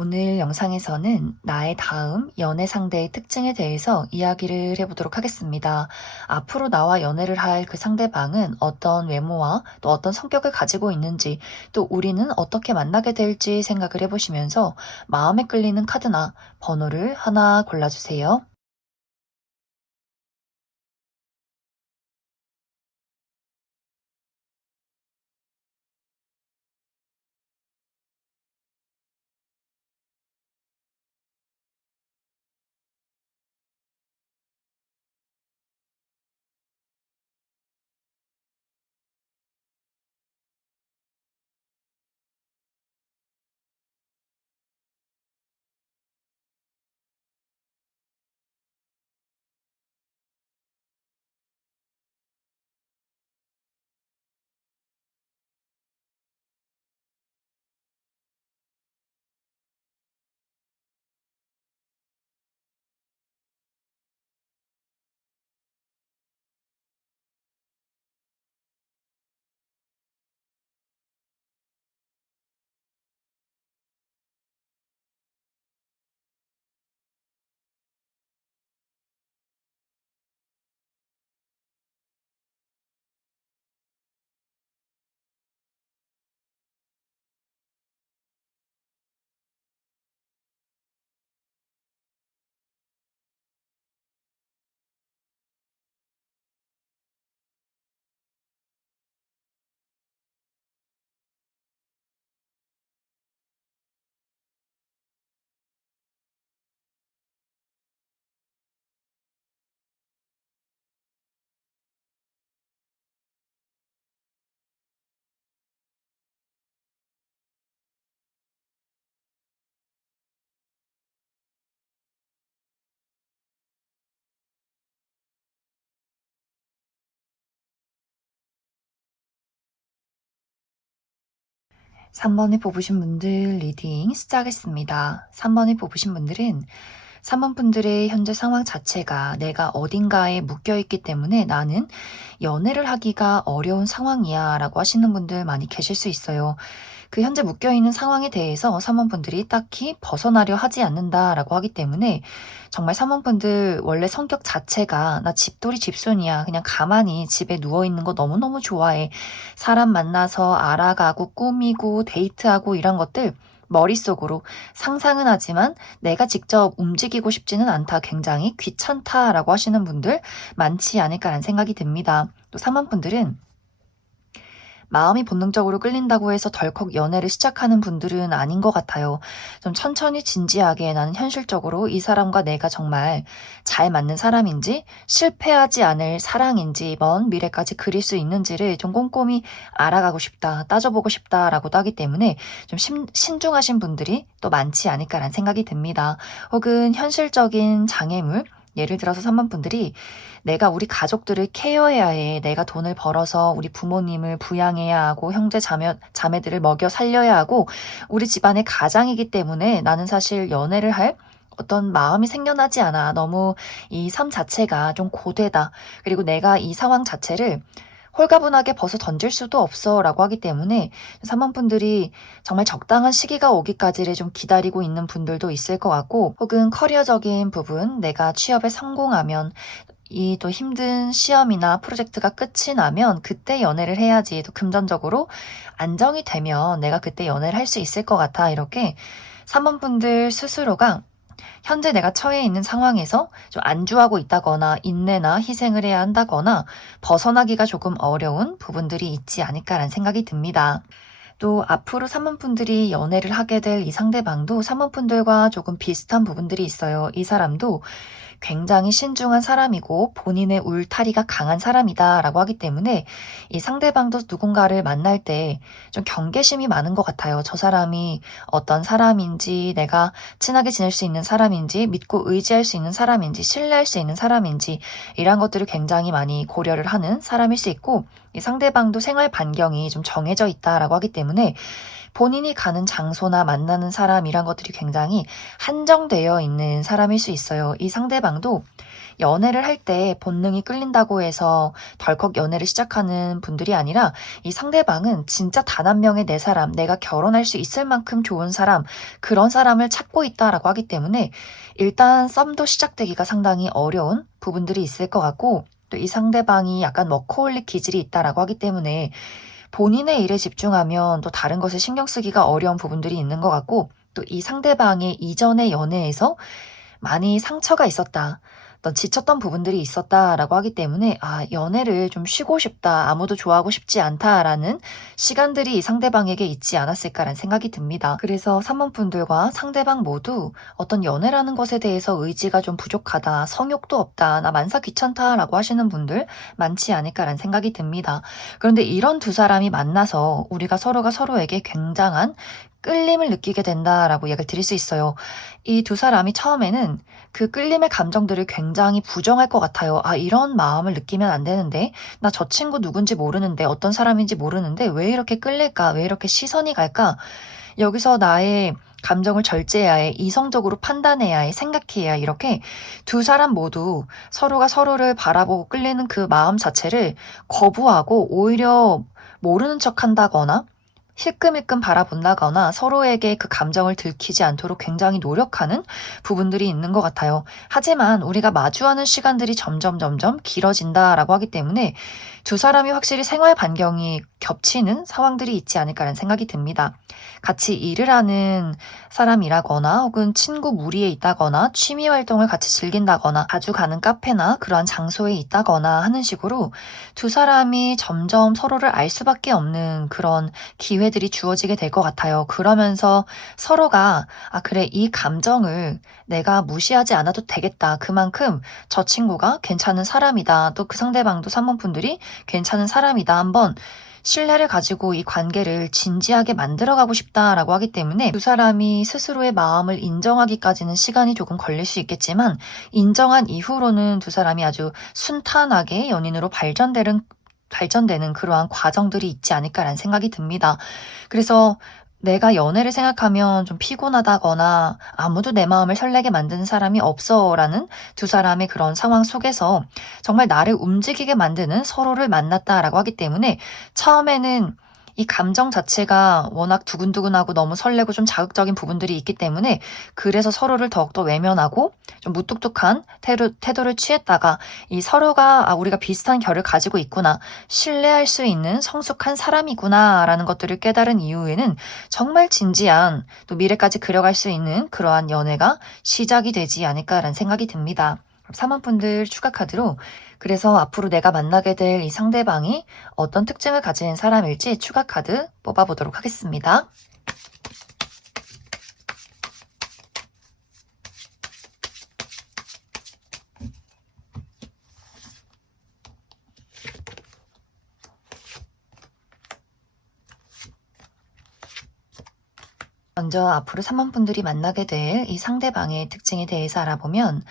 오늘 영상에서는 나의 다음 연애 상대의 특징에 대해서 이야기를 해보도록 하겠습니다. 앞으로 나와 연애를 할 그 상대방은 어떤 외모와 또 어떤 성격을 가지고 있는지, 또 우리는 어떻게 만나게 될지 생각을 해보시면서 마음에 끌리는 카드나 번호를 하나 골라주세요. 3번에 뽑으신 분들 리딩 시작하겠습니다. 3번에 뽑으신 분들은 3번 분들의 현재 상황 자체가 내가 어딘가에 묶여있기 때문에 나는 연애를 하기가 어려운 상황이야 라고 하시는 분들 많이 계실 수 있어요. 그 현재 묶여있는 상황에 대해서 3번 분들이 딱히 벗어나려 하지 않는다라고 하기 때문에 정말 3번 분들 원래 성격 자체가 나 집돌이 집순이야. 그냥 가만히 집에 누워있는 거 너무너무 좋아해. 사람 만나서 알아가고 꾸미고 데이트하고 이런 것들 머릿속으로 상상은 하지만 내가 직접 움직이고 싶지는 않다. 굉장히 귀찮다라고 하시는 분들 많지 않을까라는 생각이 듭니다. 또 3번 분들은 마음이 본능적으로 끌린다고 해서 덜컥 연애를 시작하는 분들은 아닌 것 같아요. 좀 천천히 진지하게 나는 현실적으로 이 사람과 내가 정말 잘 맞는 사람인지 실패하지 않을 사랑인지 먼 미래까지 그릴 수 있는지를 좀 꼼꼼히 알아가고 싶다, 따져보고 싶다라고도 하기 때문에 좀 신중하신 분들이 또 많지 않을까라는 생각이 듭니다. 혹은 현실적인 장애물, 예를 들어서 3번 분들이 내가 우리 가족들을 케어해야 해. 내가 돈을 벌어서 우리 부모님을 부양해야 하고 형제 자매들을 먹여 살려야 하고 우리 집안의 가장이기 때문에 나는 사실 연애를 할 어떤 마음이 생겨나지 않아. 너무 이 삶 자체가 좀 고되다. 그리고 내가 이 상황 자체를 홀가분하게 벗어 던질 수도 없어 라고 하기 때문에 3번 분들이 정말 적당한 시기가 오기까지를 좀 기다리고 있는 분들도 있을 것 같고 혹은 커리어적인 부분 내가 취업에 성공하면 이 또 힘든 시험이나 프로젝트가 끝이 나면 그때 연애를 해야지 또 금전적으로 안정이 되면 내가 그때 연애를 할 수 있을 것 같아. 이렇게 3번 분들 스스로가 현재 내가 처해 있는 상황에서 좀 안주하고 있다거나 인내나 희생을 해야 한다거나 벗어나기가 조금 어려운 부분들이 있지 않을까라는 생각이 듭니다. 또 앞으로 사모분들이 연애를 하게 될 이 상대방도 사모분들과 조금 비슷한 부분들이 있어요. 이 사람도 굉장히 신중한 사람이고 본인의 울타리가 강한 사람이다라고 하기 때문에 이 상대방도 누군가를 만날 때 좀 경계심이 많은 것 같아요. 저 사람이 어떤 사람인지, 내가 친하게 지낼 수 있는 사람인지, 믿고 의지할 수 있는 사람인지, 신뢰할 수 있는 사람인지 이런 것들을 굉장히 많이 고려를 하는 사람일 수 있고 이 상대방도 생활 반경이 좀 정해져 있다라고 하기 때문에 본인이 가는 장소나 만나는 사람이란 것들이 굉장히 한정되어 있는 사람일 수 있어요. 이 상대방도 연애를 할 때 본능이 끌린다고 해서 덜컥 연애를 시작하는 분들이 아니라 이 상대방은 진짜 단 한 명의 내 사람, 내가 결혼할 수 있을 만큼 좋은 사람, 그런 사람을 찾고 있다라고 하기 때문에 일단 썸도 시작되기가 상당히 어려운 부분들이 있을 것 같고, 또 이 상대방이 약간 워커홀릭 기질이 있다라고 하기 때문에 본인의 일에 집중하면 또 다른 것에 신경 쓰기가 어려운 부분들이 있는 것 같고, 또 이 상대방의 이전의 연애에서 많이 상처가 있었다, 어떤 지쳤던 부분들이 있었다라고 하기 때문에 연애를 좀 쉬고 싶다, 아무도 좋아하고 싶지 않다라는 시간들이 이 상대방에게 있지 않았을까라는 생각이 듭니다. 그래서 3번 분들과 상대방 모두 어떤 연애라는 것에 대해서 의지가 좀 부족하다, 성욕도 없다, 나 만사 귀찮다라고 하시는 분들 많지 않을까라는 생각이 듭니다. 그런데 이런 두 사람이 만나서 우리가 서로가 서로에게 굉장한 끌림을 느끼게 된다라고 얘기를 드릴 수 있어요. 이 두 사람이 처음에는 그 끌림의 감정들을 굉장히 부정할 것 같아요. 이런 마음을 느끼면 안 되는데, 나 저 친구 누군지 모르는데, 어떤 사람인지 모르는데 왜 이렇게 끌릴까? 왜 이렇게 시선이 갈까? 여기서 나의 감정을 절제해야 해, 이성적으로 판단해야 해, 생각해야 해, 이렇게 두 사람 모두 서로가 서로를 바라보고 끌리는 그 마음 자체를 거부하고 오히려 모르는 척 한다거나 힐끔힐끔 바라본다거나 서로에게 그 감정을 들키지 않도록 굉장히 노력하는 부분들이 있는 것 같아요. 하지만 우리가 마주하는 시간들이 점점 길어진다라고 하기 때문에 두 사람이 확실히 생활 반경이 겹치는 상황들이 있지 않을까라는 생각이 듭니다. 같이 일을 하는 사람이라거나 혹은 친구 무리에 있다거나 취미 활동을 같이 즐긴다거나 자주 가는 카페나 그러한 장소에 있다거나 하는 식으로 두 사람이 점점 서로를 알 수밖에 없는 그런 기회들이 주어지게 될 것 같아요. 그러면서 서로가 그래, 이 감정을 내가 무시하지 않아도 되겠다, 그만큼 저 친구가 괜찮은 사람이다, 또 그 상대방도 3번 분들이 괜찮은 사람이다, 한번 신뢰를 가지고 이 관계를 진지하게 만들어가고 싶다라고 하기 때문에 두 사람이 스스로의 마음을 인정하기까지는 시간이 조금 걸릴 수 있겠지만, 인정한 이후로는 두 사람이 아주 순탄하게 연인으로 발전되는 그러한 과정들이 있지 않을까라는 생각이 듭니다. 그래서 내가 연애를 생각하면 좀 피곤하다거나 아무도 내 마음을 설레게 만드는 사람이 없어라는 두 사람의 그런 상황 속에서 정말 나를 움직이게 만드는 서로를 만났다라고 하기 때문에, 처음에는 이 감정 자체가 워낙 두근두근하고 너무 설레고 좀 자극적인 부분들이 있기 때문에 그래서 서로를 더욱더 외면하고 좀 무뚝뚝한 태도를 취했다가 이 서로가 우리가 비슷한 결을 가지고 있구나, 신뢰할 수 있는 성숙한 사람이구나 라는 것들을 깨달은 이후에는 정말 진지한, 또 미래까지 그려갈 수 있는 그러한 연애가 시작이 되지 않을까라는 생각이 듭니다. 3번 분들 추가 카드로, 그래서 앞으로 내가 만나게 될 이 상대방이 어떤 특징을 가진 사람일지 추가 카드 뽑아보도록 하겠습니다. 먼저 앞으로 3번 분들이 만나게 될 이 상대방의 특징에 대해서 알아보면,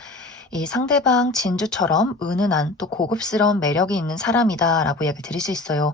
이 상대방 진주처럼 은은한 또 고급스러운 매력이 있는 사람이다라고 이야기 드릴 수 있어요.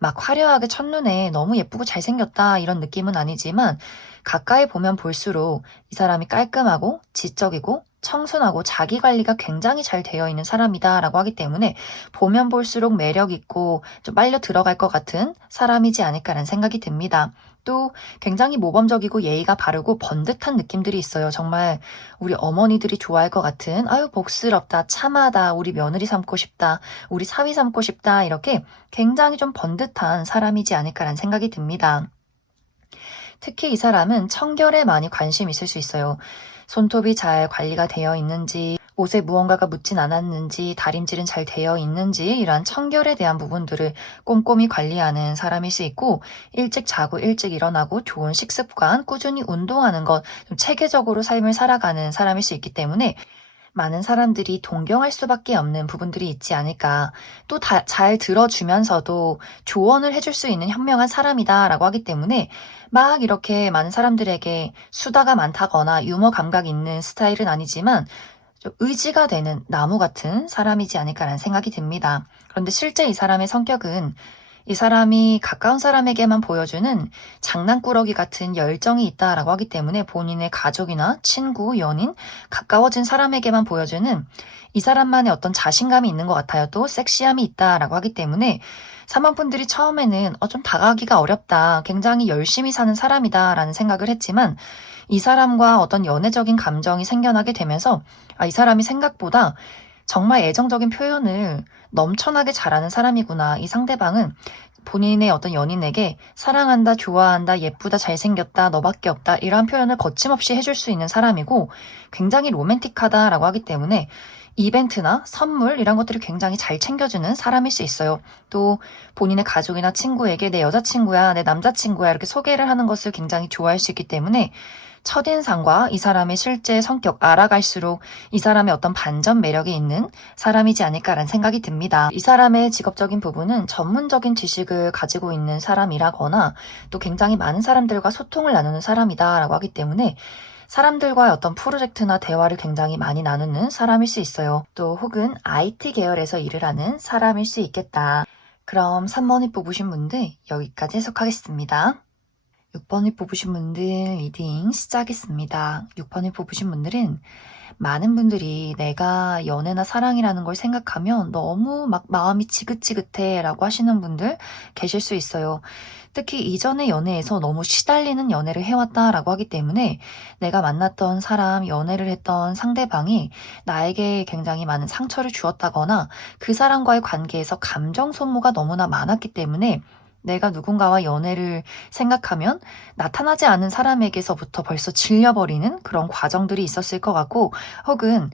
막 화려하게 첫눈에 너무 예쁘고 잘생겼다 이런 느낌은 아니지만, 가까이 보면 볼수록 이 사람이 깔끔하고 지적이고 청순하고 자기 관리가 굉장히 잘 되어 있는 사람이다라고 하기 때문에 보면 볼수록 매력 있고 좀 빨려 들어갈 것 같은 사람이지 않을까라는 생각이 듭니다. 또 굉장히 모범적이고 예의가 바르고 번듯한 느낌들이 있어요. 정말 우리 어머니들이 좋아할 것 같은, 아유 복스럽다, 참하다, 우리 며느리 삼고 싶다, 우리 사위 삼고 싶다, 이렇게 굉장히 좀 번듯한 사람이지 않을까라는 생각이 듭니다. 특히 이 사람은 청결에 많이 관심이 있을 수 있어요. 손톱이 잘 관리가 되어 있는지, 옷에 무언가가 묻진 않았는지, 다림질은 잘 되어 있는지, 이러한 청결에 대한 부분들을 꼼꼼히 관리하는 사람일 수 있고, 일찍 자고 일찍 일어나고 좋은 식습관, 꾸준히 운동하는 것, 좀 체계적으로 삶을 살아가는 사람일 수 있기 때문에 많은 사람들이 동경할 수밖에 없는 부분들이 있지 않을까. 또 잘 들어주면서도 조언을 해줄 수 있는 현명한 사람이다라고 하기 때문에 막 이렇게 많은 사람들에게 수다가 많다거나 유머 감각 있는 스타일은 아니지만 좀 의지가 되는 나무 같은 사람이지 않을까라는 생각이 듭니다. 그런데 실제 이 사람의 성격은 이 사람이 가까운 사람에게만 보여주는 장난꾸러기 같은 열정이 있다라고 하기 때문에 본인의 가족이나 친구, 연인, 가까워진 사람에게만 보여주는 이 사람만의 어떤 자신감이 있는 것 같아요. 또 섹시함이 있다라고 하기 때문에 3번 분들이 처음에는 좀 다가가기가 어렵다. 굉장히 열심히 사는 사람이다라는 생각을 했지만 이 사람과 어떤 연애적인 감정이 생겨나게 되면서 이 사람이 생각보다 정말 애정적인 표현을 넘쳐나게 잘하는 사람이구나. 이 상대방은 본인의 어떤 연인에게 사랑한다, 좋아한다, 예쁘다, 잘생겼다, 너밖에 없다 이러한 표현을 거침없이 해줄 수 있는 사람이고 굉장히 로맨틱하다라고 하기 때문에 이벤트나 선물 이런 것들을 굉장히 잘 챙겨주는 사람일 수 있어요. 또 본인의 가족이나 친구에게 내 여자친구야, 내 남자친구야 이렇게 소개를 하는 것을 굉장히 좋아할 수 있기 때문에 첫인상과 이 사람의 실제 성격 알아갈수록 이 사람의 어떤 반전 매력이 있는 사람이지 않을까라는 생각이 듭니다. 이 사람의 직업적인 부분은 전문적인 지식을 가지고 있는 사람이라거나 또 굉장히 많은 사람들과 소통을 나누는 사람이다라고 하기 때문에 사람들과의 어떤 프로젝트나 대화를 굉장히 많이 나누는 사람일 수 있어요. 또 혹은 IT 계열에서 일을 하는 사람일 수 있겠다. 그럼 3번을 뽑으신 분들 여기까지 해석하겠습니다. 6번을 뽑으신 분들 리딩 시작했습니다. 6번을 뽑으신 분들은 많은 분들이 내가 연애나 사랑이라는 걸 생각하면 너무 막 마음이 지긋지긋해 라고 하시는 분들 계실 수 있어요. 특히 이전의 연애에서 너무 시달리는 연애를 해왔다라고 하기 때문에 내가 만났던 사람, 연애를 했던 상대방이 나에게 굉장히 많은 상처를 주었다거나 그 사람과의 관계에서 감정 소모가 너무나 많았기 때문에 내가 누군가와 연애를 생각하면 나타나지 않은 사람에게서부터 벌써 질려버리는 그런 과정들이 있었을 것 같고 혹은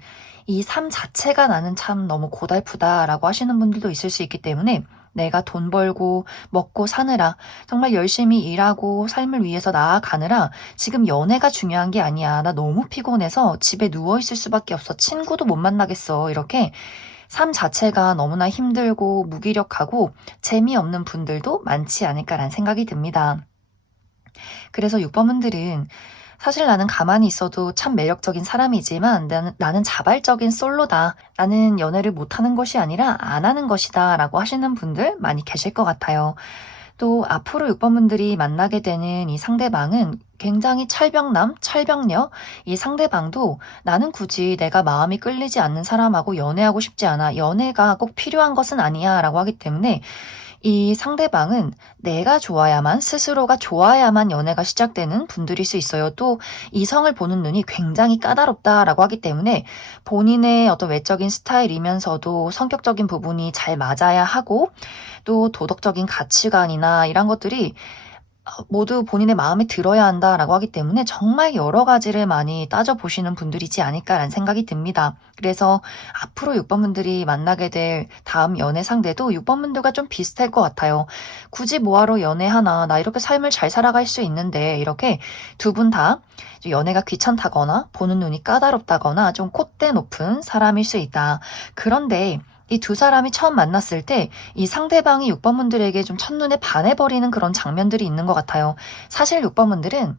이 삶 자체가 나는 참 너무 고달프다라고 하시는 분들도 있을 수 있기 때문에 내가 돈 벌고 먹고 사느라 정말 열심히 일하고 삶을 위해서 나아가느라 지금 연애가 중요한 게 아니야. 나 너무 피곤해서 집에 누워있을 수밖에 없어. 친구도 못 만나겠어. 이렇게 삶 자체가 너무나 힘들고 무기력하고 재미없는 분들도 많지 않을까라는 생각이 듭니다. 그래서 6번 분들은 사실 나는 가만히 있어도 참 매력적인 사람이지만 나는 자발적인 솔로다. 나는 연애를 못하는 것이 아니라 안 하는 것이다 라고 하시는 분들 많이 계실 것 같아요. 또 앞으로 6번 분들이 만나게 되는 이 상대방은 굉장히 철벽남, 철벽녀, 이 상대방도 나는 굳이 내가 마음이 끌리지 않는 사람하고 연애하고 싶지 않아. 연애가 꼭 필요한 것은 아니야 라고 하기 때문에 이 상대방은 내가 좋아야만, 스스로가 좋아야만 연애가 시작되는 분들일 수 있어요. 또 이성을 보는 눈이 굉장히 까다롭다라고 하기 때문에 본인의 어떤 외적인 스타일이면서도 성격적인 부분이 잘 맞아야 하고 또 도덕적인 가치관이나 이런 것들이 모두 본인의 마음에 들어야 한다라고 하기 때문에 정말 여러 가지를 많이 따져보시는 분들이지 않을까라는 생각이 듭니다. 그래서 앞으로 6번 분들이 만나게 될 다음 연애 상대도 6번 분들과 좀 비슷할 것 같아요. 굳이 뭐하러 연애하나, 나 이렇게 삶을 잘 살아갈 수 있는데 이렇게 두 분 다 연애가 귀찮다거나 보는 눈이 까다롭다거나 좀 콧대 높은 사람일 수 있다. 그런데 이 두 사람이 처음 만났을 때 이 상대방이 6번 분들에게 좀 첫눈에 반해버리는 그런 장면들이 있는 것 같아요. 사실 6번 분들은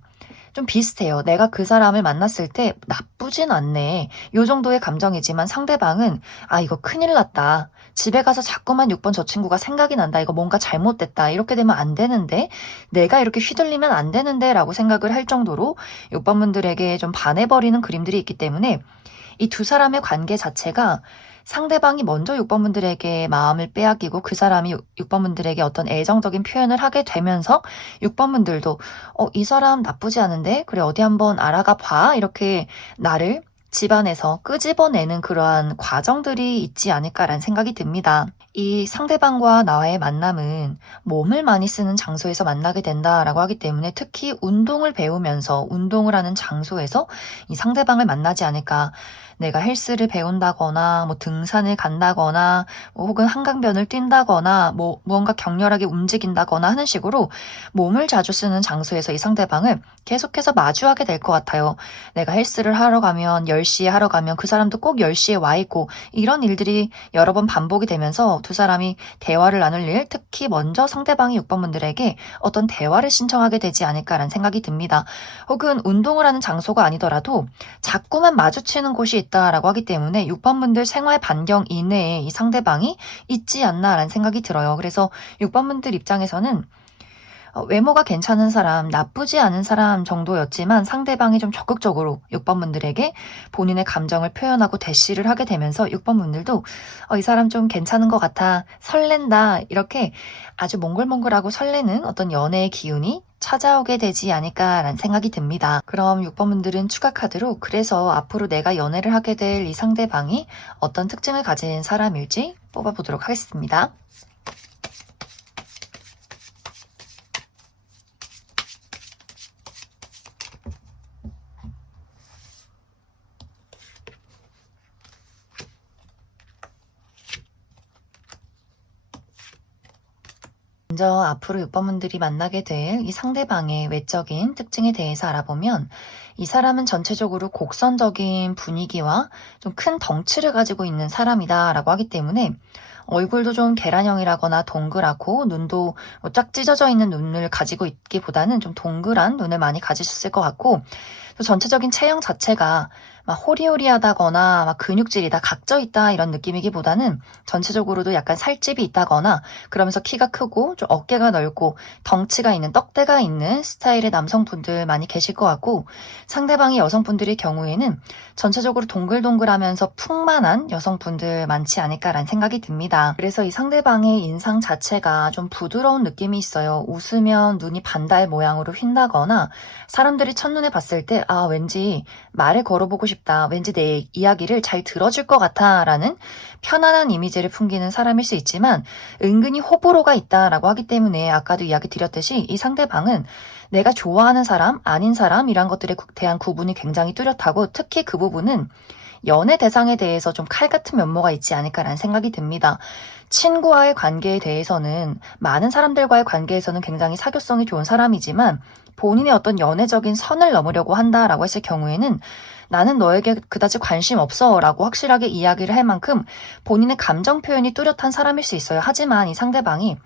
좀 비슷해요. 내가 그 사람을 만났을 때 나쁘진 않네. 요 정도의 감정이지만 상대방은 이거 큰일 났다. 집에 가서 자꾸만 6번 저 친구가 생각이 난다. 이거 뭔가 잘못됐다. 이렇게 되면 안 되는데 내가 이렇게 휘둘리면 안 되는데 라고 생각을 할 정도로 6번 분들에게 좀 반해버리는 그림들이 있기 때문에 이 두 사람의 관계 자체가 상대방이 먼저 6번 분들에게 마음을 빼앗기고 그 사람이 6번 분들에게 어떤 애정적인 표현을 하게 되면서 6번 분들도 이 사람 나쁘지 않은데 그래 어디 한번 알아가 봐 이렇게 나를 집안에서 끄집어내는 그러한 과정들이 있지 않을까라는 생각이 듭니다. 이 상대방과 나와의 만남은 몸을 많이 쓰는 장소에서 만나게 된다라고 하기 때문에 특히 운동을 배우면서 운동을 하는 장소에서 이 상대방을 만나지 않을까. 내가 헬스를 배운다거나 뭐 등산을 간다거나 뭐 혹은 한강변을 뛴다거나 뭐 무언가 격렬하게 움직인다거나 하는 식으로 몸을 자주 쓰는 장소에서 이 상대방을 계속해서 마주하게 될 것 같아요. 내가 헬스를 하러 가면 10시에 하러 가면 그 사람도 꼭 10시에 와 있고 이런 일들이 여러 번 반복이 되면서 두 사람이 대화를 나눌 일, 특히 먼저 상대방이 6번 분들에게 어떤 대화를 신청하게 되지 않을까라는 생각이 듭니다. 혹은 운동을 하는 장소가 아니더라도 자꾸만 마주치는 곳이 있다라고 하기 때문에 6번 분들 생활 반경 이내에 이 상대방이 있지 않나라는 생각이 들어요. 그래서 6번 분들 입장에서는 외모가 괜찮은 사람, 나쁘지 않은 사람 정도였지만 상대방이 좀 적극적으로 6번 분들에게 본인의 감정을 표현하고 대시를 하게 되면서 6번 분들도 이 사람 좀 괜찮은 것 같아, 설렌다, 이렇게 아주 몽글몽글하고 설레는 어떤 연애의 기운이 찾아오게 되지 않을까라는 생각이 듭니다. 그럼 6번 분들은 추가 카드로 그래서 앞으로 내가 연애를 하게 될 이 상대방이 어떤 특징을 가진 사람일지 뽑아보도록 하겠습니다. 먼저 앞으로 6번 분들이 만나게 될 이 상대방의 외적인 특징에 대해서 알아보면 이 사람은 전체적으로 곡선적인 분위기와 좀 큰 덩치를 가지고 있는 사람이다라고 하기 때문에 얼굴도 좀 계란형이라거나 동그랗고 눈도 쫙 찢어져 있는 눈을 가지고 있기보다는 좀 동그란 눈을 많이 가지셨을 것 같고 또 전체적인 체형 자체가 막 호리호리하다거나 막 근육질이 다 각져 있다 이런 느낌이기보다는 전체적으로도 약간 살집이 있다거나 그러면서 키가 크고 좀 어깨가 넓고 덩치가 있는 떡대가 있는 스타일의 남성분들 많이 계실 것 같고 상대방이 여성분들의 경우에는 전체적으로 동글동글하면서 풍만한 여성분들 많지 않을까라는 생각이 듭니다. 그래서 이 상대방의 인상 자체가 좀 부드러운 느낌이 있어요. 웃으면 눈이 반달 모양으로 휜다거나 사람들이 첫눈에 봤을 때 왠지 말을 걸어보고 싶다. 왠지 내 이야기를 잘 들어줄 것 같아. 라는 편안한 이미지를 풍기는 사람일 수 있지만 은근히 호불호가 있다라고 하기 때문에 아까도 이야기 드렸듯이 이 상대방은 내가 좋아하는 사람, 아닌 사람이란 것들에 대한 구분이 굉장히 뚜렷하고 특히 그 부분은 연애 대상에 대해서 좀 칼 같은 면모가 있지 않을까라는 생각이 듭니다. 친구와의 관계에 대해서는 많은 사람들과의 관계에서는 굉장히 사교성이 좋은 사람이지만 본인의 어떤 연애적인 선을 넘으려고 한다라고 했을 경우에는 나는 너에게 그다지 관심 없어 라고 확실하게 이야기를 할 만큼 본인의 감정 표현이 뚜렷한 사람일 수 있어요. 하지만 이 상대방이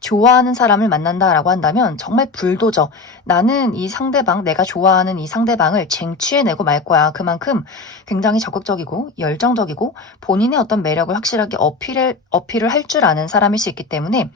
좋아하는 사람을 만난다라고 한다면 정말 불도저. 나는 이 상대방, 내가 좋아하는 이 상대방을 쟁취해내고 말 거야. 그만큼 굉장히 적극적이고 열정적이고 본인의 어떤 매력을 확실하게 어필을 할 줄 아는 사람일 수 있기 때문에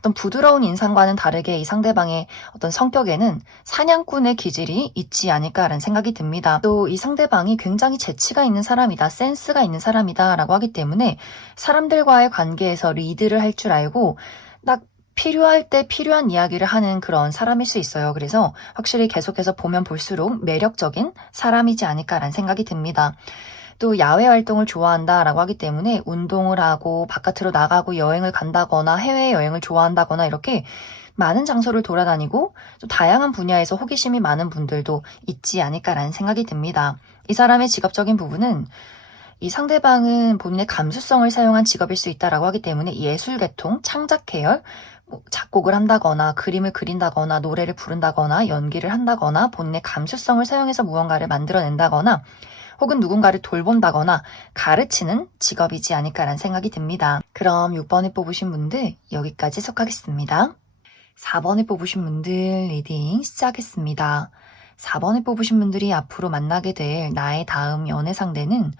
어떤 부드러운 인상과는 다르게 이 상대방의 어떤 성격에는 사냥꾼의 기질이 있지 않을까라는 생각이 듭니다. 또 이 상대방이 굉장히 재치가 있는 사람이다, 센스가 있는 사람이다 라고 하기 때문에 사람들과의 관계에서 리드를 할 줄 알고 딱 필요할 때 필요한 이야기를 하는 그런 사람일 수 있어요. 그래서 확실히 계속해서 보면 볼수록 매력적인 사람이지 않을까라는 생각이 듭니다. 또 야외 활동을 좋아한다라고 하기 때문에 운동을 하고 바깥으로 나가고 여행을 간다거나 해외여행을 좋아한다거나 이렇게 많은 장소를 돌아다니고 좀 다양한 분야에서 호기심이 많은 분들도 있지 않을까라는 생각이 듭니다. 이 사람의 직업적인 부분은 이 상대방은 본인의 감수성을 사용한 직업일 수 있다라고 하기 때문에 예술계통, 창작 계열, 작곡을 한다거나 그림을 그린다거나 노래를 부른다거나 연기를 한다거나 본인의 감수성을 사용해서 무언가를 만들어낸다거나 혹은 누군가를 돌본다거나 가르치는 직업이지 않을까라는 생각이 듭니다. 그럼 6번에 뽑으신 분들 여기까지 속하겠습니다. 4번에 뽑으신 분들 리딩 시작하겠습니다. 4번에 뽑으신 분들이 앞으로 만나게 될 나의 다음 연애 상대는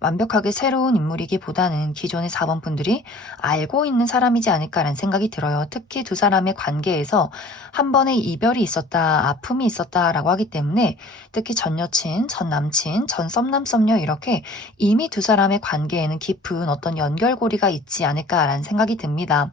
완벽하게 새로운 인물이기보다는 기존의 4번 분들이 알고 있는 사람이지 않을까라는 생각이 들어요. 특히 두 사람의 관계에서 한 번의 이별이 있었다, 아픔이 있었다라고 하기 때문에 특히 전 여친, 전 남친, 전 썸남 썸녀 이렇게 이미 두 사람의 관계에는 깊은 어떤 연결고리가 있지 않을까라는 생각이 듭니다.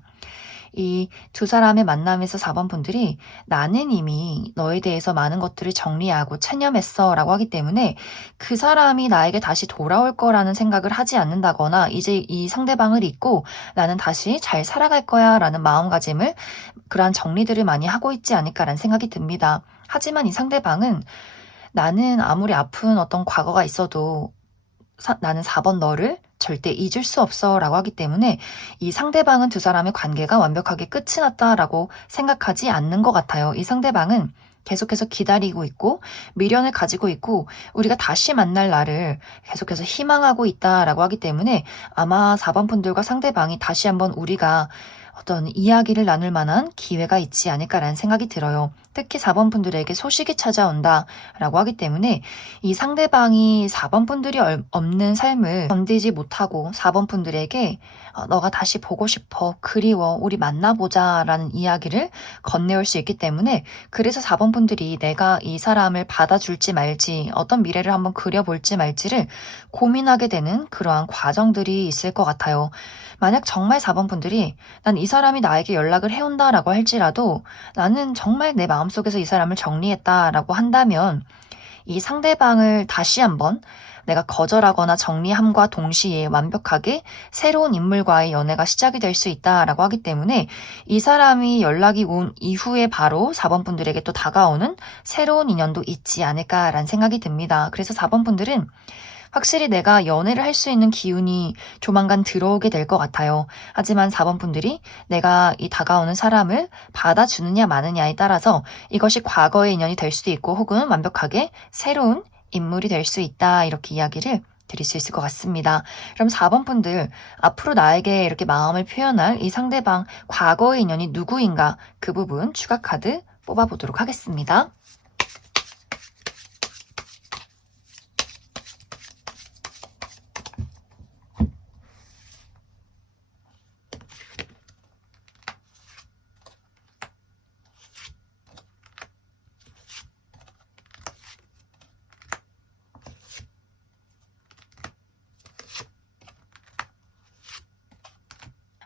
이 두 사람의 만남에서 4번 분들이 나는 이미 너에 대해서 많은 것들을 정리하고 체념했어 라고 하기 때문에 그 사람이 나에게 다시 돌아올 거라는 생각을 하지 않는다거나 이제 이 상대방을 잊고 나는 다시 잘 살아갈 거야 라는 마음가짐을 그러한 정리들을 많이 하고 있지 않을까라는 생각이 듭니다. 하지만 이 상대방은 나는 아무리 아픈 어떤 과거가 있어도 나는 4번 너를 절대 잊을 수 없어 라고 하기 때문에 이 상대방은 두 사람의 관계가 완벽하게 끝이 났다라고 생각하지 않는 것 같아요. 이 상대방은 계속해서 기다리고 있고 미련을 가지고 있고 우리가 다시 만날 날을 계속해서 희망하고 있다라고 하기 때문에 아마 4번 분들과 상대방이 다시 한번 우리가 어떤 이야기를 나눌 만한 기회가 있지 않을까라는 생각이 들어요. 특히 4번 분들에게 소식이 찾아온다라고 하기 때문에 이 상대방이 4번 분들이 없는 삶을 견디지 못하고 4번 분들에게 너가 다시 보고 싶어, 그리워, 우리 만나보자라는 이야기를 건네올 수 있기 때문에 그래서 4번 분들이 내가 이 사람을 받아줄지 말지 어떤 미래를 한번 그려볼지 말지를 고민하게 되는 그러한 과정들이 있을 것 같아요. 만약 정말 4번 분들이 난 이 사람이 나에게 연락을 해온다라고 할지라도 나는 정말 내 마음속에서 이 사람을 정리했다라고 한다면 이 상대방을 다시 한번 내가 거절하거나 정리함과 동시에 완벽하게 새로운 인물과의 연애가 시작이 될 수 있다라고 하기 때문에 이 사람이 연락이 온 이후에 바로 4번 분들에게 또 다가오는 새로운 인연도 있지 않을까라는 생각이 듭니다. 그래서 4번 분들은 확실히 내가 연애를 할 수 있는 기운이 조만간 들어오게 될 것 같아요. 하지만 4번 분들이 내가 이 다가오는 사람을 받아주느냐 마느냐에 따라서 이것이 과거의 인연이 될 수도 있고 혹은 완벽하게 새로운 인물이 될 수 있다. 이렇게 이야기를 드릴 수 있을 것 같습니다. 그럼 4번 분들 앞으로 나에게 이렇게 마음을 표현할 이 상대방 과거의 인연이 누구인가 그 부분 추가 카드 뽑아보도록 하겠습니다.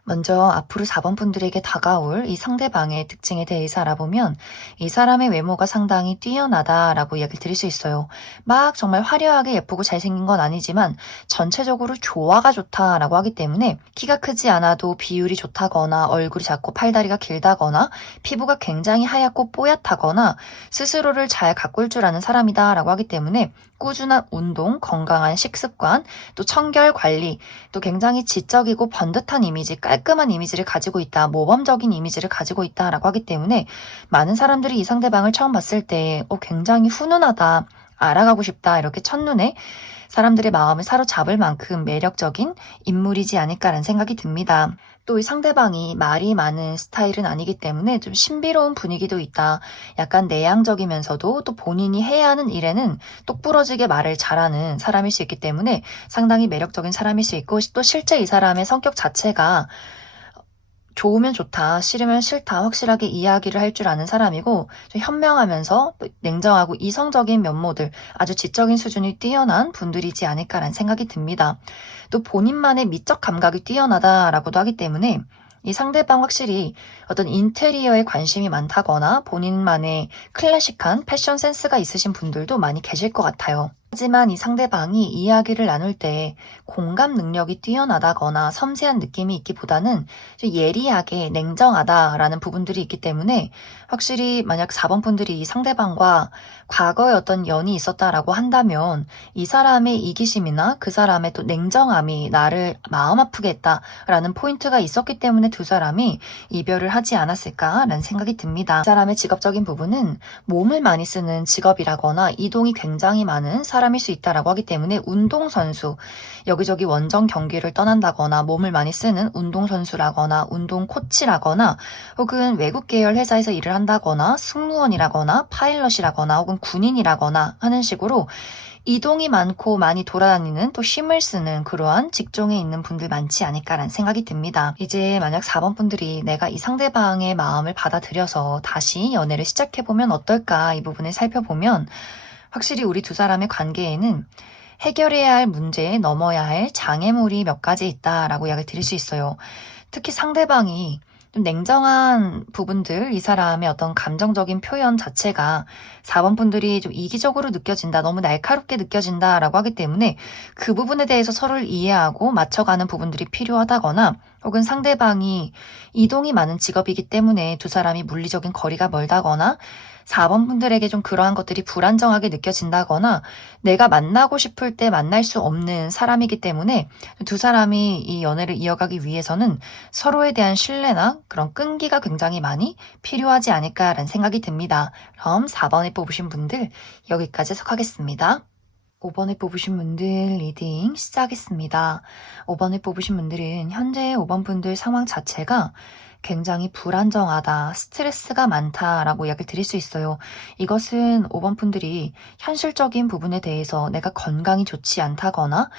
먼저 앞으로 4번 분들에게 다가올 이 상대방의 특징에 대해서 알아보면 이 사람의 외모가 상당히 뛰어나다라고 이야기를 드릴 수 있어요. 막 정말 화려하게 예쁘고 잘생긴 건 아니지만 전체적으로 조화가 좋다라고 하기 때문에 키가 크지 않아도 비율이 좋다거나 얼굴이 작고 팔다리가 길다거나 피부가 굉장히 하얗고 뽀얗다거나 스스로를 잘 가꿀 줄 아는 사람이다라고 하기 때문에 꾸준한 운동, 건강한 식습관, 또 청결 관리, 또 굉장히 지적이고 번듯한 이미지, 깔끔한 이미지를 가지고 있다, 모범적인 이미지를 가지고 있다라고 하기 때문에 많은 사람들이 이 상대방을 처음 봤을 때 굉장히 훈훈하다, 알아가고 싶다 이렇게 첫눈에 사람들의 마음을 사로잡을 만큼 매력적인 인물이지 않을까라는 생각이 듭니다. 또 이 상대방이 말이 많은 스타일은 아니기 때문에 좀 신비로운 분위기도 있다. 약간 내향적이면서도 또 본인이 해야 하는 일에는 똑부러지게 말을 잘하는 사람일 수 있기 때문에 상당히 매력적인 사람일 수 있고 또 실제 이 사람의 성격 자체가 좋으면 좋다, 싫으면 싫다 확실하게 이야기를 할 줄 아는 사람이고 좀 현명하면서 또 냉정하고 이성적인 면모들 아주 지적인 수준이 뛰어난 분들이지 않을까라는 생각이 듭니다. 또 본인만의 미적 감각이 뛰어나다라고도 하기 때문에 이 상대방 확실히 어떤 인테리어에 관심이 많다거나 본인만의 클래식한 패션 센스가 있으신 분들도 많이 계실 것 같아요. 하지만 이 상대방이 이야기를 나눌 때 공감 능력이 뛰어나다거나 섬세한 느낌이 있기보다는 좀 예리하게 냉정하다라는 부분들이 있기 때문에 확실히 만약 4번 분들이 이 상대방과 과거에 어떤 연이 있었다라고 한다면 이 사람의 이기심이나 그 사람의 또 냉정함이 나를 마음 아프게 했다라는 포인트가 있었기 때문에 두 사람이 이별을 하지 않았을까라는 생각이 듭니다. 이 사람의 직업적인 부분은 몸을 많이 쓰는 직업이라거나 이동이 굉장히 많은 사람일 수 있다라고 하기 때문에 운동선수, 여기저기 원정 경기를 떠난다거나 몸을 많이 쓰는 운동선수라거나 운동 코치라거나 혹은 외국 계열 회사에서 일을 한다거나 승무원이라거나 파일럿이라거나 혹은 군인이라거나 하는 식으로 이동이 많고 많이 돌아다니는 또 힘을 쓰는 그러한 직종에 있는 분들 많지 않을까라는 생각이 듭니다. 이제 만약 4번 분들이 내가 이 상대방의 마음을 받아들여서 다시 연애를 시작해보면 어떨까 이 부분을 살펴보면 확실히 우리 두 사람의 관계에는 해결해야 할 문제에 넘어야 할 장애물이 몇 가지 있다라고 이야기를 드릴 수 있어요. 특히 상대방이 좀 냉정한 부분들, 이 사람의 어떤 감정적인 표현 자체가 4번 분들이 좀 이기적으로 느껴진다, 너무 날카롭게 느껴진다라고 하기 때문에 그 부분에 대해서 서로를 이해하고 맞춰가는 부분들이 필요하다거나 혹은 상대방이 이동이 많은 직업이기 때문에 두 사람이 물리적인 거리가 멀다거나 4번 분들에게 좀 그러한 것들이 불안정하게 느껴진다거나 내가 만나고 싶을 때 만날 수 없는 사람이기 때문에 두 사람이 이 연애를 이어가기 위해서는 서로에 대한 신뢰나 그런 끈기가 굉장히 많이 필요하지 않을까라는 생각이 듭니다. 그럼 4번에 뽑으신 분들 여기까지 해석하겠습니다. 5번에 뽑으신 분들 리딩 시작하겠습니다. 5번에 뽑으신 분들은 현재 5번 분들 상황 자체가 굉장히 불안정하다, 스트레스가 많다라고 이야기를 드릴 수 있어요. 이것은 5번 분들이 현실적인 부분에 대해서 내가 건강이 좋지 않다거나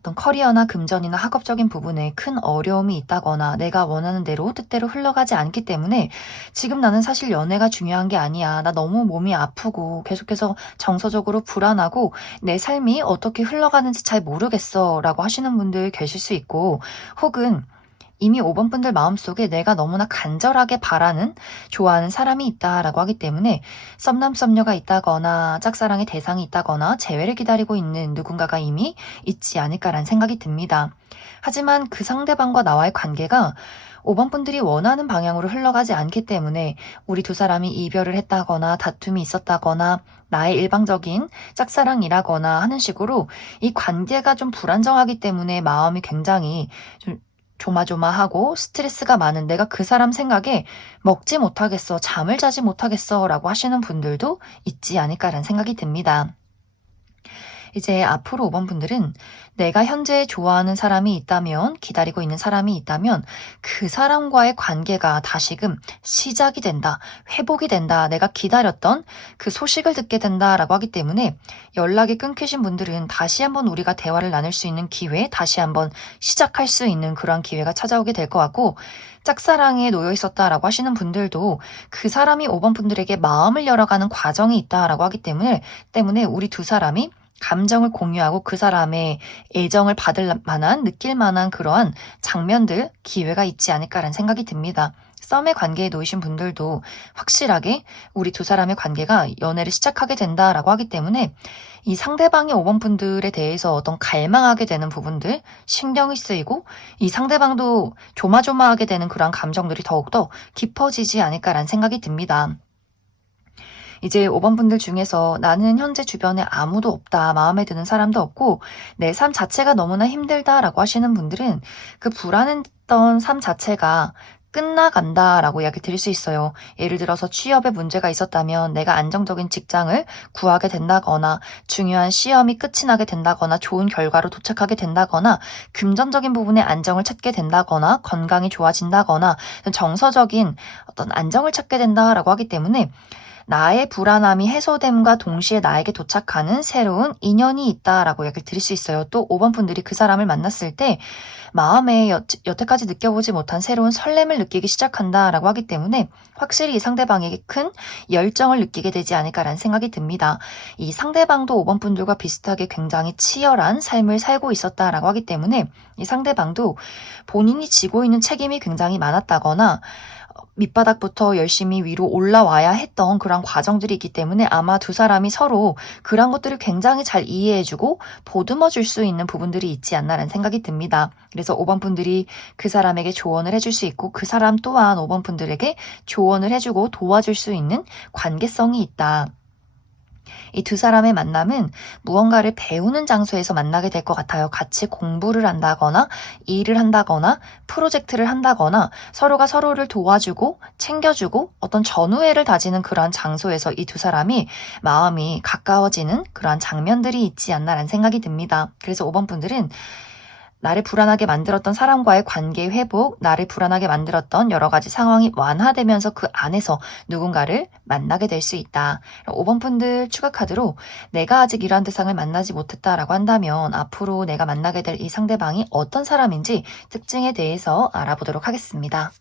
어떤 커리어나 금전이나 학업적인 부분에 큰 어려움이 있다거나 내가 원하는 대로 뜻대로 흘러가지 않기 때문에 지금 나는 사실 연애가 중요한 게 아니야. 나 너무 몸이 아프고 계속해서 정서적으로 불안하고 내 삶이 어떻게 흘러가는지 잘 모르겠어 라고 하시는 분들 계실 수 있고 혹은 이미 5번 분들 마음속에 내가 너무나 간절하게 바라는, 좋아하는 사람이 있다라고 하기 때문에 썸남 썸녀가 있다거나 짝사랑의 대상이 있다거나 재회를 기다리고 있는 누군가가 이미 있지 않을까라는 생각이 듭니다. 하지만 그 상대방과 나와의 관계가 5번 분들이 원하는 방향으로 흘러가지 않기 때문에 우리 두 사람이 이별을 했다거나 다툼이 있었다거나 나의 일방적인 짝사랑이라거나 하는 식으로 이 관계가 좀 불안정하기 때문에 마음이 굉장히 좀 조마조마하고 스트레스가 많은 내가 그 사람 생각에 먹지 못하겠어, 잠을 자지 못하겠어 라고 하시는 분들도 있지 않을까라는 생각이 듭니다. 이제 앞으로 5번 분들은 내가 현재 좋아하는 사람이 있다면, 기다리고 있는 사람이 있다면 그 사람과의 관계가 다시금 시작이 된다, 회복이 된다, 내가 기다렸던 그 소식을 듣게 된다라고 하기 때문에 연락이 끊기신 분들은 다시 한번 우리가 대화를 나눌 수 있는 기회, 다시 한번 시작할 수 있는 그런 기회가 찾아오게 될 것 같고 짝사랑에 놓여 있었다라고 하시는 분들도 그 사람이 5번 분들에게 마음을 열어가는 과정이 있다라고 하기 때문에 우리 두 사람이 감정을 공유하고 그 사람의 애정을 받을 만한, 느낄 만한 그러한 장면들, 기회가 있지 않을까라는 생각이 듭니다. 썸의 관계에 놓이신 분들도 확실하게 우리 두 사람의 관계가 연애를 시작하게 된다라고 하기 때문에 이 상대방의 5번 분들에 대해서 어떤 갈망하게 되는 부분들, 신경이 쓰이고 이 상대방도 조마조마하게 되는 그러한 감정들이 더욱더 깊어지지 않을까라는 생각이 듭니다. 이제 5번 분들 중에서 나는 현재 주변에 아무도 없다, 마음에 드는 사람도 없고 내 삶 자체가 너무나 힘들다라고 하시는 분들은 그 불안했던 삶 자체가 끝나간다라고 이야기 드릴 수 있어요. 예를 들어서 취업에 문제가 있었다면 내가 안정적인 직장을 구하게 된다거나 중요한 시험이 끝이 나게 된다거나 좋은 결과로 도착하게 된다거나 금전적인 부분에 안정을 찾게 된다거나 건강이 좋아진다거나 정서적인 어떤 안정을 찾게 된다라고 하기 때문에 나의 불안함이 해소됨과 동시에 나에게 도착하는 새로운 인연이 있다라고 이야기를 드릴 수 있어요. 또 5번 분들이 그 사람을 만났을 때 마음에 여태까지 느껴보지 못한 새로운 설렘을 느끼기 시작한다라고 하기 때문에 확실히 이 상대방에게 큰 열정을 느끼게 되지 않을까라는 생각이 듭니다. 이 상대방도 5번 분들과 비슷하게 굉장히 치열한 삶을 살고 있었다라고 하기 때문에 이 상대방도 본인이 지고 있는 책임이 굉장히 많았다거나 밑바닥부터 열심히 위로 올라와야 했던 그런 과정들이 있기 때문에 아마 두 사람이 서로 그런 것들을 굉장히 잘 이해해주고 보듬어 줄 수 있는 부분들이 있지 않나라는 생각이 듭니다. 그래서 5번 분들이 그 사람에게 조언을 해줄 수 있고 그 사람 또한 5번 분들에게 조언을 해주고 도와줄 수 있는 관계성이 있다. 이 두 사람의 만남은 무언가를 배우는 장소에서 만나게 될 것 같아요. 같이 공부를 한다거나 일을 한다거나 프로젝트를 한다거나 서로가 서로를 도와주고 챙겨주고 어떤 전우애를 다지는 그러한 장소에서 이 두 사람이 마음이 가까워지는 그러한 장면들이 있지 않나라는 생각이 듭니다. 그래서 5번 분들은 나를 불안하게 만들었던 사람과의 관계 회복, 나를 불안하게 만들었던 여러 가지 상황이 완화되면서 그 안에서 누군가를 만나게 될 수 있다. 5번 분들 추가 카드로 내가 아직 이러한 대상을 만나지 못했다라고 한다면 앞으로 내가 만나게 될 이 상대방이 어떤 사람인지 특징에 대해서 알아보도록 하겠습니다.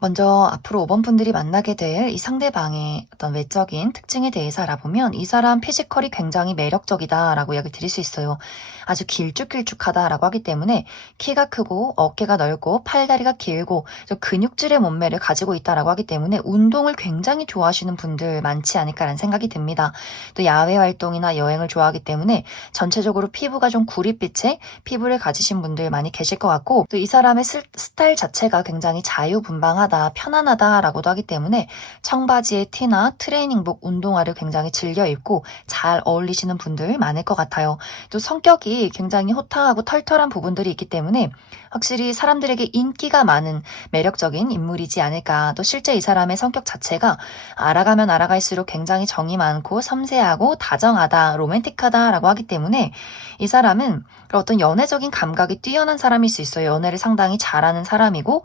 먼저 앞으로 5번 분들이 만나게 될 이 상대방의 어떤 외적인 특징에 대해서 알아보면 이 사람 피지컬이 굉장히 매력적이다라고 이야기를 드릴 수 있어요. 아주 길쭉길쭉하다라고 하기 때문에 키가 크고 어깨가 넓고 팔다리가 길고 좀 근육질의 몸매를 가지고 있다라고 하기 때문에 운동을 굉장히 좋아하시는 분들 많지 않을까라는 생각이 듭니다. 또 야외 활동이나 여행을 좋아하기 때문에 전체적으로 피부가 좀 구릿빛의 피부를 가지신 분들 많이 계실 것 같고 또 이 사람의 스타일 자체가 굉장히 자유분방하다, 편안하다라고도 하기 때문에 청바지에 티나 트레이닝복, 운동화를 굉장히 즐겨 입고 잘 어울리시는 분들 많을 것 같아요. 또 성격이 굉장히 호탕하고 털털한 부분들이 있기 때문에 확실히 사람들에게 인기가 많은 매력적인 인물이지 않을까. 또 실제 이 사람의 성격 자체가 알아가면 알아갈수록 굉장히 정이 많고 섬세하고 다정하다, 로맨틱하다라고 하기 때문에 이 사람은 어떤 연애적인 감각이 뛰어난 사람일 수 있어요. 연애를 상당히 잘하는 사람이고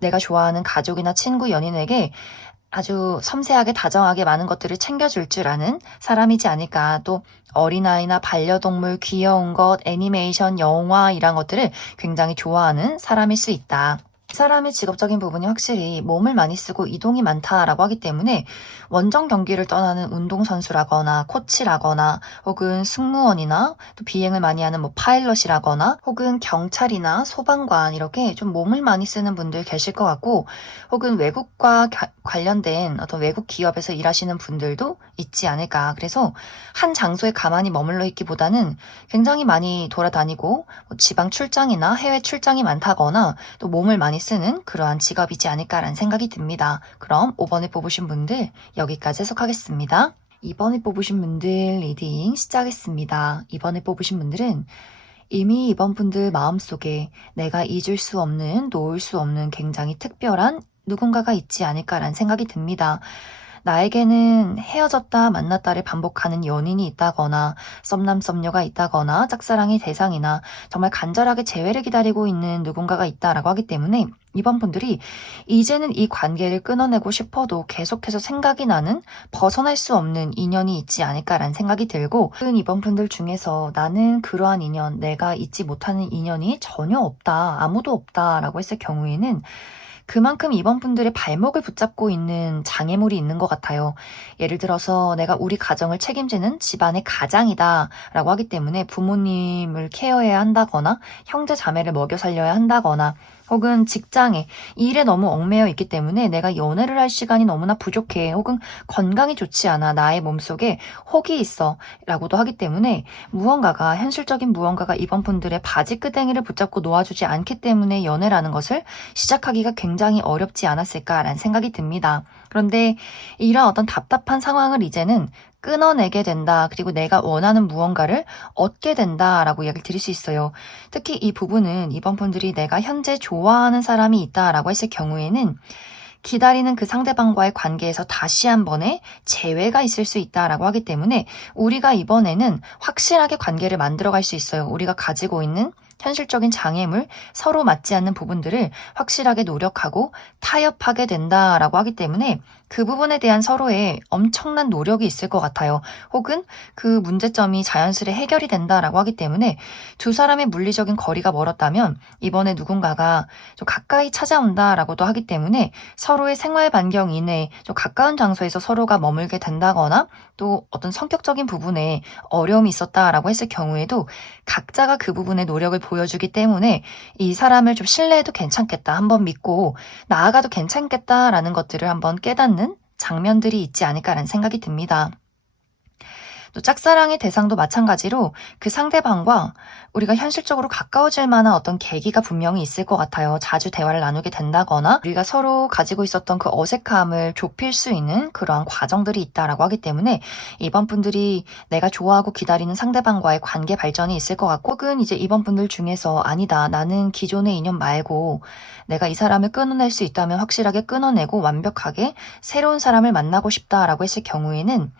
내가 좋아하는 가족이나 친구, 연인에게 아주 섬세하게 다정하게 많은 것들을 챙겨줄 줄 아는 사람이지 않을까. 또 어린아이나 반려동물, 귀여운 것, 애니메이션, 영화 이런 것들을 굉장히 좋아하는 사람일 수 있다. 이 사람의 직업적인 부분이 확실히 몸을 많이 쓰고 이동이 많다라고 하기 때문에 원정 경기를 떠나는 운동선수라거나 코치라거나 혹은 승무원이나 또 비행을 많이 하는 뭐 파일럿이라거나 혹은 경찰이나 소방관 이렇게 좀 몸을 많이 쓰는 분들 계실 것 같고 혹은 외국과 관련된 어떤 외국 기업에서 일하시는 분들도 있지 않을까. 그래서 한 장소에 가만히 머물러 있기보다는 굉장히 많이 돌아다니고 뭐 지방 출장이나 해외 출장이 많다거나 또 몸을 많이 쓰는 그러한 직업이지 않을까라는 생각이 듭니다. 그럼 5번을 뽑으신 분들 여기까지 해석하겠습니다. 2번을 뽑으신 분들 리딩 시작했습니다. 2번을 뽑으신 분들은 이미 이번 분들 마음속에 내가 잊을 수 없는, 놓을 수 없는 굉장히 특별한 누군가가 있지 않을까라는 생각이 듭니다. 나에게는 헤어졌다 만났다를 반복하는 연인이 있다거나 썸남 썸녀가 있다거나 짝사랑의 대상이나 정말 간절하게 재회를 기다리고 있는 누군가가 있다라고 하기 때문에 이번 분들이 이제는 이 관계를 끊어내고 싶어도 계속해서 생각이 나는 벗어날 수 없는 인연이 있지 않을까라는 생각이 들고 이번 분들 중에서 나는 그러한 인연, 내가 잊지 못하는 인연이 전혀 없다, 아무도 없다라고 했을 경우에는 그만큼 이번 분들의 발목을 붙잡고 있는 장애물이 있는 것 같아요. 예를 들어서 내가 우리 가정을 책임지는 집안의 가장이다 라고 하기 때문에 부모님을 케어해야 한다거나 형제 자매를 먹여 살려야 한다거나 혹은 직장에 일에 너무 얽매여 있기 때문에 내가 연애를 할 시간이 너무나 부족해 혹은 건강이 좋지 않아 나의 몸속에 혹이 있어 라고도 하기 때문에 무언가가 현실적인 무언가가 이번 분들의 바지끄댕이를 붙잡고 놓아주지 않기 때문에 연애라는 것을 시작하기가 굉장히 어렵지 않았을까라는 생각이 듭니다. 그런데 이런 어떤 답답한 상황을 이제는 끊어내게 된다. 그리고 내가 원하는 무언가를 얻게 된다라고 이야기를 드릴 수 있어요. 특히 이 부분은 이번 분들이 내가 현재 좋아하는 사람이 있다라고 했을 경우에는 기다리는 그 상대방과의 관계에서 다시 한 번의 재회가 있을 수 있다라고 하기 때문에 우리가 이번에는 확실하게 관계를 만들어갈 수 있어요. 우리가 가지고 있는 현실적인 장애물, 서로 맞지 않는 부분들을 확실하게 노력하고 타협하게 된다라고 하기 때문에 그 부분에 대한 서로의 엄청난 노력이 있을 것 같아요. 혹은 그 문제점이 자연스레 해결이 된다라고 하기 때문에 두 사람의 물리적인 거리가 멀었다면 이번에 누군가가 좀 가까이 찾아온다라고도 하기 때문에 서로의 생활 반경 이내에 좀 가까운 장소에서 서로가 머물게 된다거나 또 어떤 성격적인 부분에 어려움이 있었다라고 했을 경우에도 각자가 그 부분에 노력을 보여주기 때문에 이 사람을 좀 신뢰해도 괜찮겠다, 한번 믿고 나아가도 괜찮겠다라는 것들을 한번 깨닫는 장면들이 있지 않을까라는 생각이 듭니다. 또 짝사랑의 대상도 마찬가지로 그 상대방과 우리가 현실적으로 가까워질 만한 어떤 계기가 분명히 있을 것 같아요. 자주 대화를 나누게 된다거나 우리가 서로 가지고 있었던 그 어색함을 좁힐 수 있는 그러한 과정들이 있다라고 하기 때문에 이번 분들이 내가 좋아하고 기다리는 상대방과의 관계 발전이 있을 것 같고 혹은 이제 이번 분들 중에서 아니다, 나는 기존의 인연 말고 내가 이 사람을 끊어낼 수 있다면 확실하게 끊어내고 완벽하게 새로운 사람을 만나고 싶다라고 했을 경우에는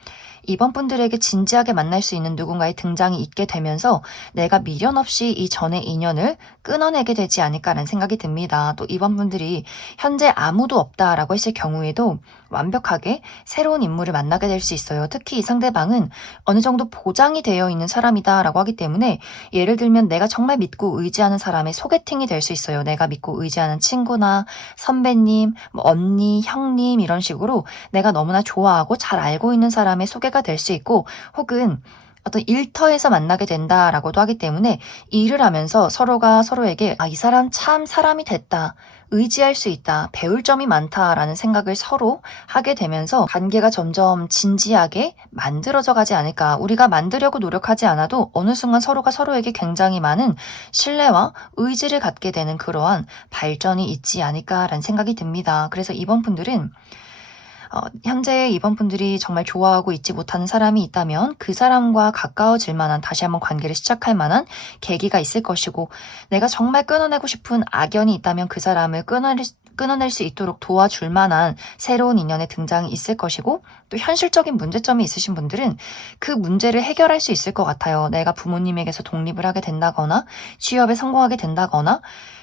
이번 분들에게 진지하게 만날 수 있는 누군가의 등장이 있게 되면서 내가 미련 없이 이 전의 인연을 끊어내게 되지 않을까라는 생각이 듭니다. 또 이번 분들이 현재 아무도 없다라고 했을 경우에도 완벽하게 새로운 인물을 만나게 될 수 있어요. 특히 이 상대방은 어느 정도 보장이 되어 있는 사람이다라고 하기 때문에 예를 들면 내가 정말 믿고 의지하는 사람의 소개팅이 될 수 있어요. 내가 믿고 의지하는 친구나 선배님, 뭐 언니, 형님 이런 식으로 내가 너무나 좋아하고 잘 알고 있는 사람의 소개가 될 수 있고 혹은 어떤 일터에서 만나게 된다라고도 하기 때문에 일을 하면서 서로가 서로에게 이 사람 참 사람이 됐다. 의지할 수 있다. 배울 점이 많다라는 생각을 서로 하게 되면서 관계가 점점 진지하게 만들어져 가지 않을까. 우리가 만들려고 노력하지 않아도 어느 순간 서로가 서로에게 굉장히 많은 신뢰와 의지를 갖게 되는 그러한 발전이 있지 않을까라는 생각이 듭니다. 그래서 이번 분들은 현재 이번 분들이 정말 좋아하고 있지 못하는 사람이 있다면 그 사람과 가까워질 만한 다시 한번 관계를 시작할 만한 계기가 있을 것이고 내가 정말 끊어내고 싶은 악연이 있다면 그 사람을 끊어낼 수 있도록 도와줄 만한 새로운 인연의 등장이 있을 것이고 또 현실적인 문제점이 있으신 분들은 그 문제를 해결할 수 있을 것 같아요. 내가 부모님에게서 독립을 하게 된다거나 취업에 성공하게 된다거나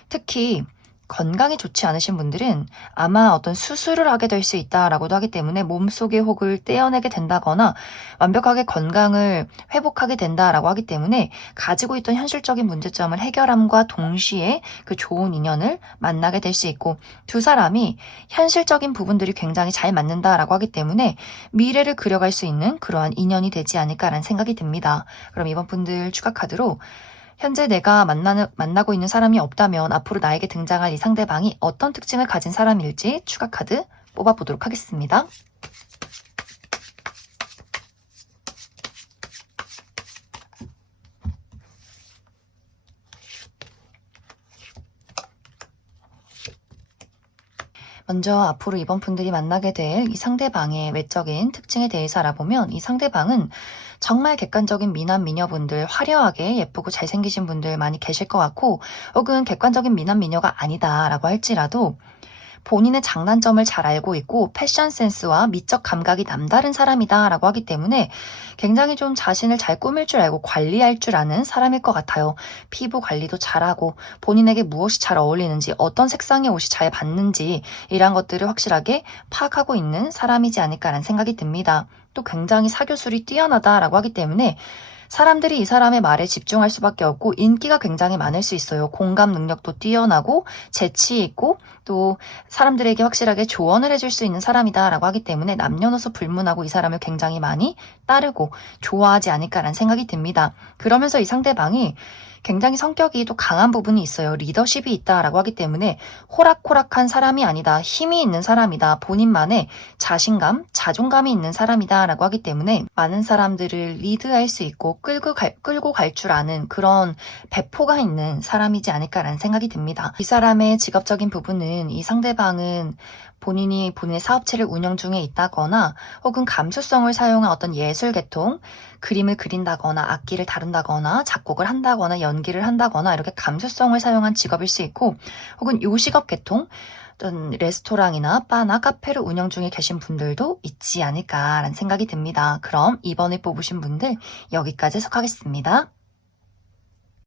특히 건강이 좋지 않으신 분들은 아마 어떤 수술을 하게 될 수 있다라고도 하기 때문에 몸속의 혹을 떼어내게 된다거나 완벽하게 건강을 회복하게 된다라고 하기 때문에 가지고 있던 현실적인 문제점을 해결함과 동시에 그 좋은 인연을 만나게 될 수 있고 두 사람이 현실적인 부분들이 굉장히 잘 맞는다라고 하기 때문에 미래를 그려갈 수 있는 그러한 인연이 되지 않을까라는 생각이 듭니다. 그럼 이번 분들 추가 카드로 현재 내가 만나고 있는 사람이 없다면 앞으로 나에게 등장할 이 상대방이 어떤 특징을 가진 사람일지 추가 카드 뽑아보도록 하겠습니다. 먼저 앞으로 이번 분들이 만나게 될 이 상대방의 외적인 특징에 대해서 알아보면 이 상대방은 정말 객관적인 미남 미녀분들 화려하게 예쁘고 잘생기신 분들 많이 계실 것 같고 혹은 객관적인 미남 미녀가 아니다라고 할지라도 본인의 장단점을 잘 알고 있고 패션 센스와 미적 감각이 남다른 사람이다라고 하기 때문에 굉장히 좀 자신을 잘 꾸밀 줄 알고 관리할 줄 아는 사람일 것 같아요. 피부 관리도 잘하고 본인에게 무엇이 잘 어울리는지 어떤 색상의 옷이 잘 받는지 이런 것들을 확실하게 파악하고 있는 사람이지 않을까라는 생각이 듭니다. 또 굉장히 사교술이 뛰어나다라고 하기 때문에 사람들이 이 사람의 말에 집중할 수밖에 없고 인기가 굉장히 많을 수 있어요. 공감 능력도 뛰어나고 재치 있고 또 사람들에게 확실하게 조언을 해줄 수 있는 사람이다라고 하기 때문에 남녀노소 불문하고 이 사람을 굉장히 많이 따르고 좋아하지 않을까라는 생각이 듭니다. 그러면서 이 상대방이 굉장히 성격이 또 강한 부분이 있어요. 리더십이 있다라고 하기 때문에 호락호락한 사람이 아니다. 힘이 있는 사람이다. 본인만의 자신감, 자존감이 있는 사람이다라고 하기 때문에 많은 사람들을 리드할 수 있고 끌고 갈 줄 아는 그런 배포가 있는 사람이지 않을까라는 생각이 듭니다. 이 사람의 직업적인 부분은 이 상대방은 본인이 본인의 사업체를 운영 중에 있다거나 혹은 감수성을 사용한 어떤 예술 계통, 그림을 그린다거나 악기를 다룬다거나 작곡을 한다거나 연기를 한다거나 이렇게 감수성을 사용한 직업일 수 있고 혹은 요식업 계통, 어떤 레스토랑이나 바나 카페를 운영 중에 계신 분들도 있지 않을까라는 생각이 듭니다. 그럼 이번에 뽑으신 분들 여기까지 해석하겠습니다.